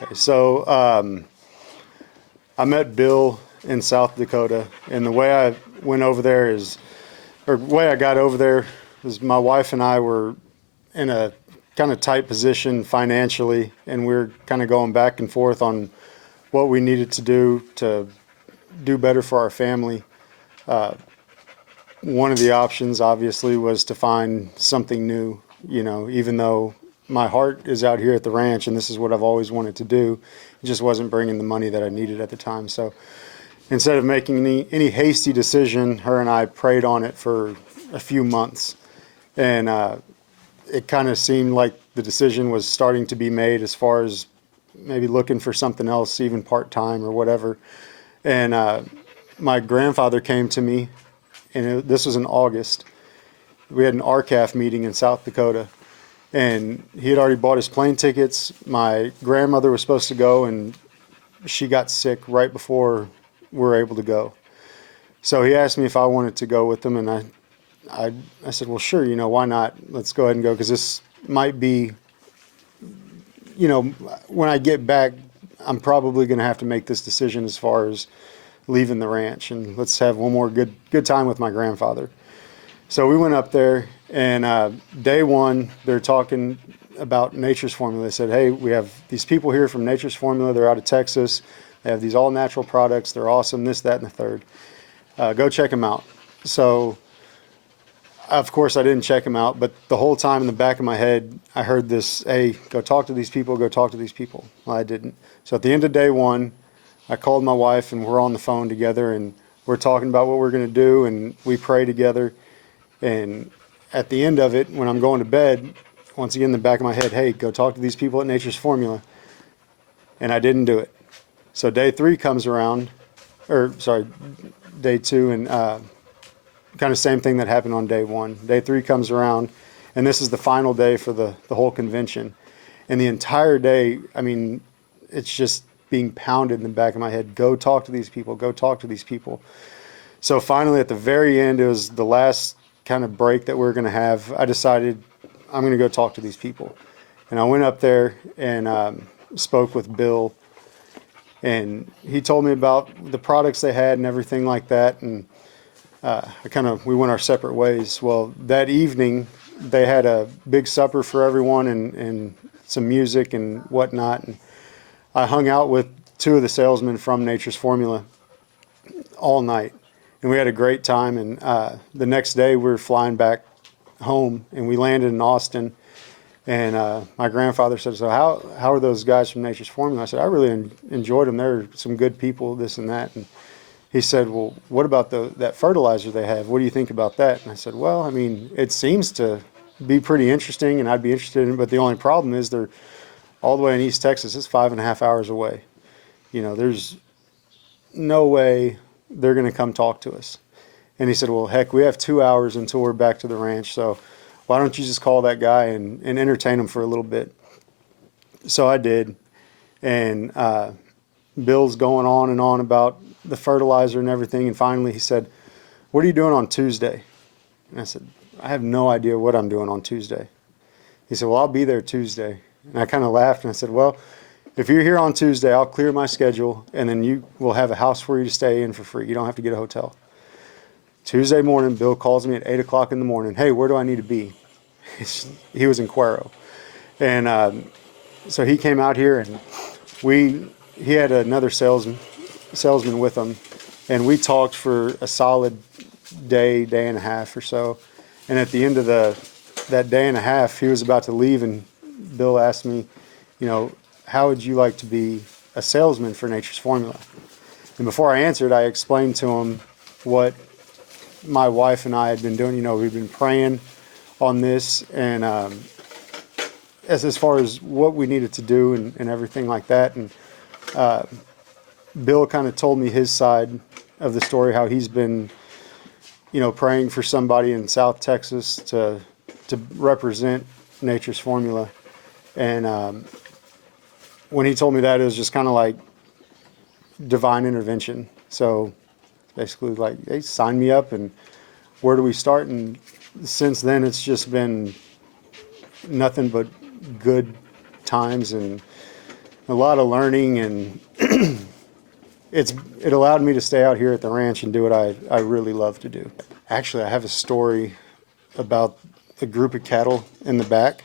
Okay, so I met Bill in South Dakota, and the way I went over there is, or the way I got over there is my wife and I were in a kind of tight position financially, and we are kind of going back and forth on what we needed to do better for our family. One of the options, obviously, was to find something new, even though my heart is out here at the ranch and this is what I've always wanted to do, it just wasn't bringing the money that I needed at the time. So instead of making any hasty decision, her and I prayed on it for a few months. And it kind of seemed like the decision was starting to be made as far as maybe looking for something else, even part-time or whatever. And my grandfather came to me, and this was in August. We had an RCAF meeting in South Dakota, and he had already bought his plane tickets. My grandmother was supposed to go, and she got sick right before we were able to go. So he asked me if I wanted to go with him, and I said, well, sure, why not? Let's go ahead and go, because this might be, when I get back, I'm probably going to have to make this decision as far as leaving the ranch, and let's have one more good time with my grandfather. So we went up there, and day one, they're talking about Nature's Formula. They said, hey, we have these people here from Nature's Formula. They're out of Texas. They have these all-natural products. They're awesome, this, that, and the third. Go check them out. So, of course, I didn't check them out, but the whole time in the back of my head, I heard this, hey, go talk to these people, go talk to these people. Well, I didn't. So at the end of day one, I called my wife, and we're on the phone together, and we're talking about what we're going to do, and we pray together. And at the end of it, when I'm going to bed, once again in the back of my head, hey, go talk to these people at Nature's Formula. And I didn't do it. So day three comes around, or sorry, day two, and kind of same thing that happened on day one. Day three comes around, and this is the final day for the whole convention. And the entire day, I mean, it's just being pounded in the back of my head, go talk to these people, go talk to these people. So finally, at the very end, it was the last kind of break that we were going to have. I decided I'm going to go talk to these people. And I went up there and spoke with Bill, and he told me about the products they had and everything like that. And we went our separate ways. Well, that evening, they had a big supper for everyone and some music and whatnot. And I hung out with two of the salesmen from Nature's Formula all night, and we had a great time. And the next day, we were flying back home, and we landed in Austin. And my grandfather said, so how are those guys from Nature's Formula? I said, I really enjoyed them. They're some good people, this and that. And he said, well, what about that fertilizer they have? What do you think about that? And I said, well, I mean, it seems to be pretty interesting, and I'd be interested in it, but the only problem is they're all the way in East Texas. It's 5.5 hours away. There's no way they're going to come talk to us. And he said, well, heck, we have 2 hours until we're back to the ranch, so why don't you just call that guy and entertain him for a little bit? So I did, and Bill's going on and on about the fertilizer and everything, and finally he said, what are you doing on Tuesday? And I said, I have no idea what I'm doing on Tuesday. He said, well, I'll be there Tuesday. And I kind of laughed, and I said, well, if you're here on Tuesday, I'll clear my schedule, and then you will have a house for you to stay in for free. You don't have to get a hotel. Tuesday morning, Bill calls me at 8 o'clock in the morning. Hey, where do I need to be? He was in Cuero. And so he came out here, and he had another salesman with him, and we talked for a solid day and a half or so. And at the end of that day and a half, he was about to leave, and Bill asked me, how would you like to be a salesman for Nature's Formula? And before I answered, I explained to him what my wife and I had been doing. We've been praying on this, and as far as what we needed to do and everything like that. And Bill kind of told me his side of the story, how he's been, praying for somebody in South Texas to represent Nature's Formula. And when he told me that, it was just kind of like divine intervention. So basically, like, they signed me up, and where do we start? And since then, it's just been nothing but good times, and a lot of learning, and it allowed me to stay out here at the ranch and do what I really love to do. Actually, I have a story about a group of cattle in the back.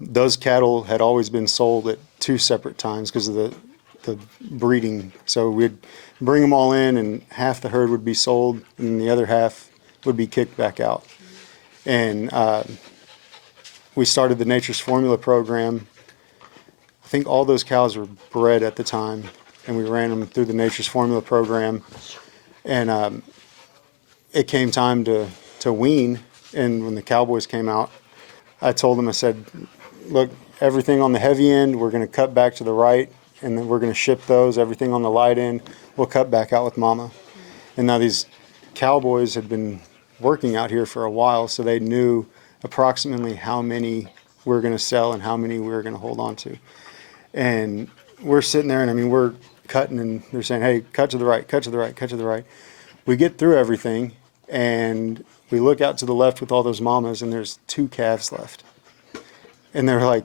Those cattle had always been sold at two separate times because of the breeding. So we'd bring them all in, and half the herd would be sold, and the other half would be kicked back out. And we started the Nature's Formula program. I think all those cows were bred at the time, and we ran them through the Nature's Formula program. And it came time to wean, and when the cowboys came out, I told them, I said, look, everything on the heavy end, we're going to cut back to the right, and then we're going to ship those. Everything on the light end, we'll cut back out with mama. And now these cowboys had been working out here for a while, so they knew approximately how many we were going to sell and how many we were going to hold on to. And we're sitting there, and I mean, we're cutting, and they're saying, hey, cut to the right, cut to the right, cut to the right. We get through everything, and we look out to the left with all those mamas, and there's 2 calves left. And they're like,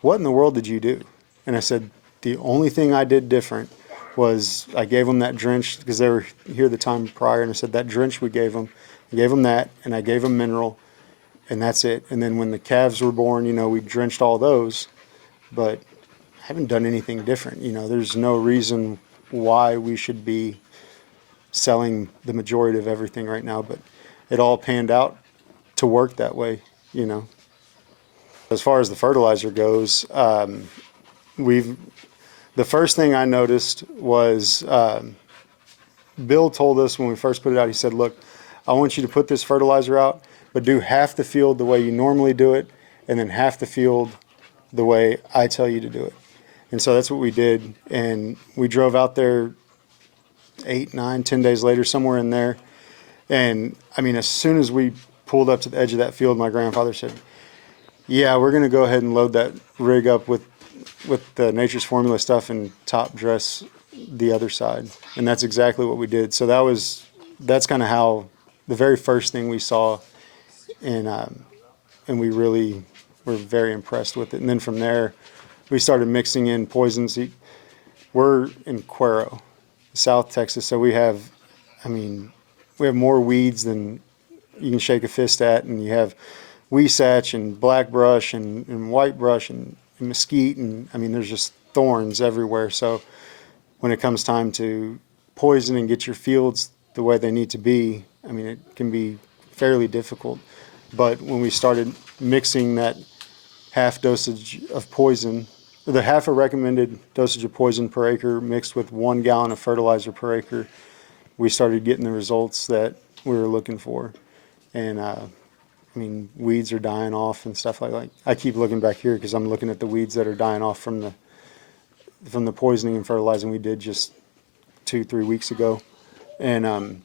what in the world did you do? And I said, the only thing I did different was I gave them that drench, because they were here the time prior, and I said that drench we gave them, I gave them that, and I gave them mineral, and that's it. And then when the calves were born, you know, we drenched all those, but I haven't done anything different. You know, there's no reason why we should be selling the majority of everything right now, but it all panned out to work that way, you know. As far as the fertilizer goes, the first thing I noticed was Bill told us when we first put it out, he said, look, I want you to put this fertilizer out, but do half the field the way you normally do it, and then half the field the way I tell you to do it. And so that's what we did, and we drove out there 8, 9, 10 days later, somewhere in there. And I mean, as soon as we pulled up to the edge of that field, my grandfather said, yeah, we're going to go ahead and load that rig up with the Nature's Formula stuff and top dress the other side. And that's exactly what we did. So that's kind of how the very first thing we saw, and we really were very impressed with it. And then from there, we started mixing in poisons. We're in Cuero, South Texas, so we have more weeds than you can shake a fist at, and you have weesach and black brush and white brush and mesquite, and I mean, there's just thorns everywhere. So when it comes time to poison and get your fields the way they need to be, I mean, it can be fairly difficult. But when we started mixing that half dosage of poison, the half a recommended dosage of poison per acre mixed with 1 gallon of fertilizer per acre, we started getting the results that we were looking for. And I mean, weeds are dying off and stuff like that. I keep looking back here because I'm looking at the weeds that are dying off from the poisoning and fertilizing we did just 2-3 weeks ago. And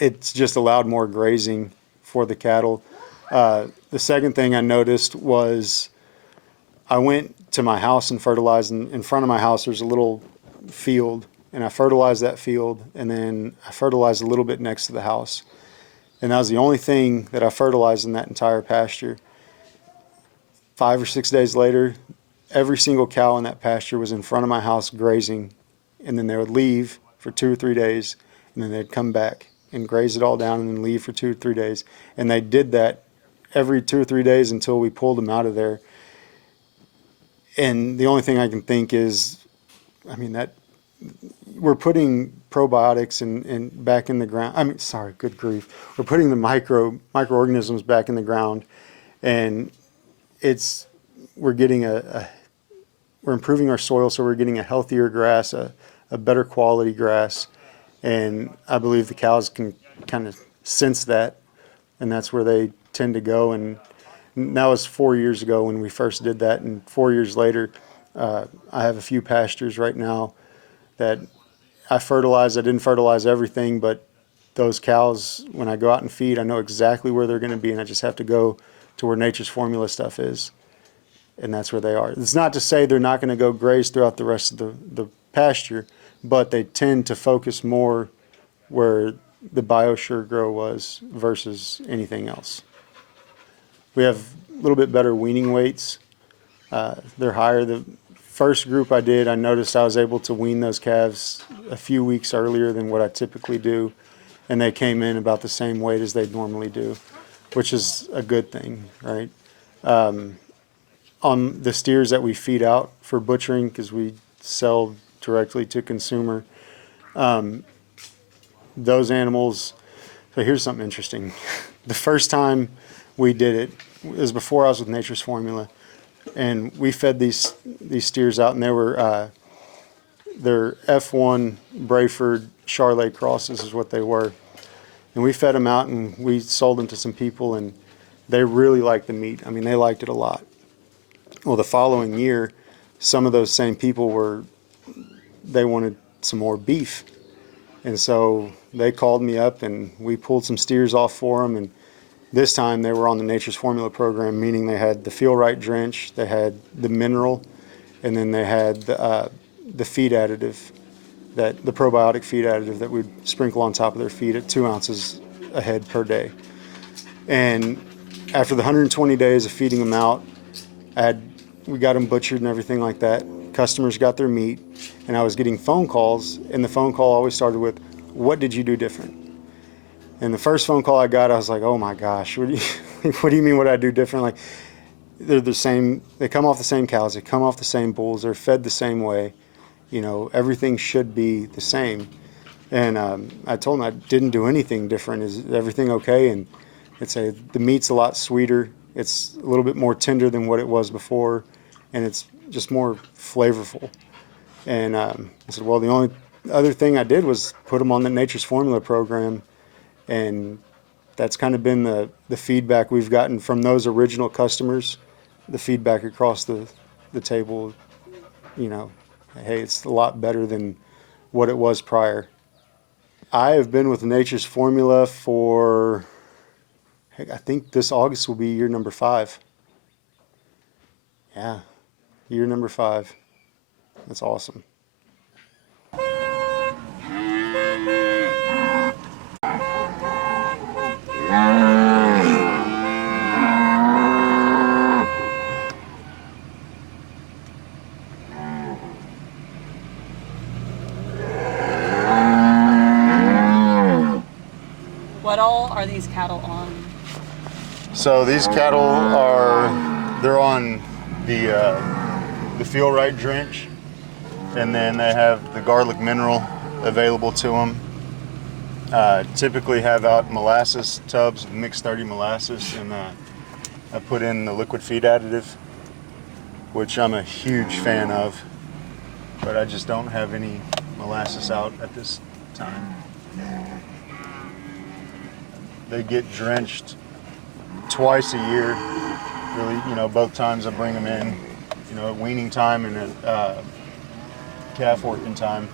it's just allowed more grazing for the cattle. The second thing I noticed was I went to my house and fertilized, and in front of my house there's a little field, and I fertilized that field, and then I fertilized a little bit next to the house. And that was the only thing that I fertilized in that entire pasture. 5 or 6 days later, every single cow in that pasture was in front of my house grazing, and then they would leave for 2 or 3 days, and then they'd come back and graze it all down and then leave for 2 or 3 days. And they did that every 2 or 3 days until we pulled them out of there. And the only thing I can think is, I mean, that we're putting probiotics in back in the ground. I mean, sorry, good grief. We're putting the microorganisms back in the ground, and we're getting we're improving our soil, so we're getting a healthier grass, a better quality grass, and I believe the cows can kind of sense that, and that's where they tend to go. And that was 4 years ago when we first did that, and 4 years later, I have a few pastures right now that I fertilize. I didn't fertilize everything, but those cows, when I go out and feed, I know exactly where they're going to be, and I just have to go to where Nature's Formula stuff is, and that's where they are. It's not to say they're not going to go graze throughout the rest of the pasture, but they tend to focus more where the BioSure grow was versus anything else. We have little bit better weaning weights. They're higher. The first group I did, I noticed I was able to wean those calves a few weeks earlier than what I typically do, and they came in about the same weight as they normally do, which is a good thing, right? On the steers that we feed out for butchering, because we sell directly to consumer, those animals. So here's something interesting. The first time we did it was before I was with Nature's Formula, and we fed these steers out, and they were they're F1 Brayford Charolais crosses is what they were, and we fed them out and we sold them to some people, and they really liked the meat. I mean, they liked it a lot. Well, the following year, some of those same people they wanted some more beef. And so they called me up and we pulled some steers off for them. And this time they were on the Nature's Formula program, meaning they had the Feel Right drench, they had the mineral, and then they had the feed additive, the probiotic feed additive that we'd sprinkle on top of their feed at 2 ounces a head per day. And after the 120 days of feeding them out, we got them butchered and everything like that. Customers got their meat, and I was getting phone calls, and the phone call always started with, "What did you do different?" And the first phone call I got, I was like, "Oh my gosh, what do you mean what I do different?" Like, they're the same, they come off the same cows, they come off the same bulls, they're fed the same way, everything should be the same. And I told them I didn't do anything different. Is everything okay? And they'd say the meat's a lot sweeter, it's a little bit more tender than what it was before, and it's just more flavorful. And I said, well, the only other thing I did was put them on the Nature's Formula program, and that's kind of been the feedback we've gotten from those original customers, the feedback across the table, hey, it's a lot better than what it was prior. I have been with Nature's Formula for, I think this August will be year number 5. Yeah, year number 5. That's awesome. What all are these cattle on? So these cattle they're on the Feel Right drench, and then they have the garlic mineral available to them. Typically have out molasses tubs, mixed 30 molasses, and I put in the liquid feed additive, which I'm a huge fan of, but I just don't have any molasses out at this time. They get drenched twice a year, really, both times I bring them in, at weaning time and at calf working time.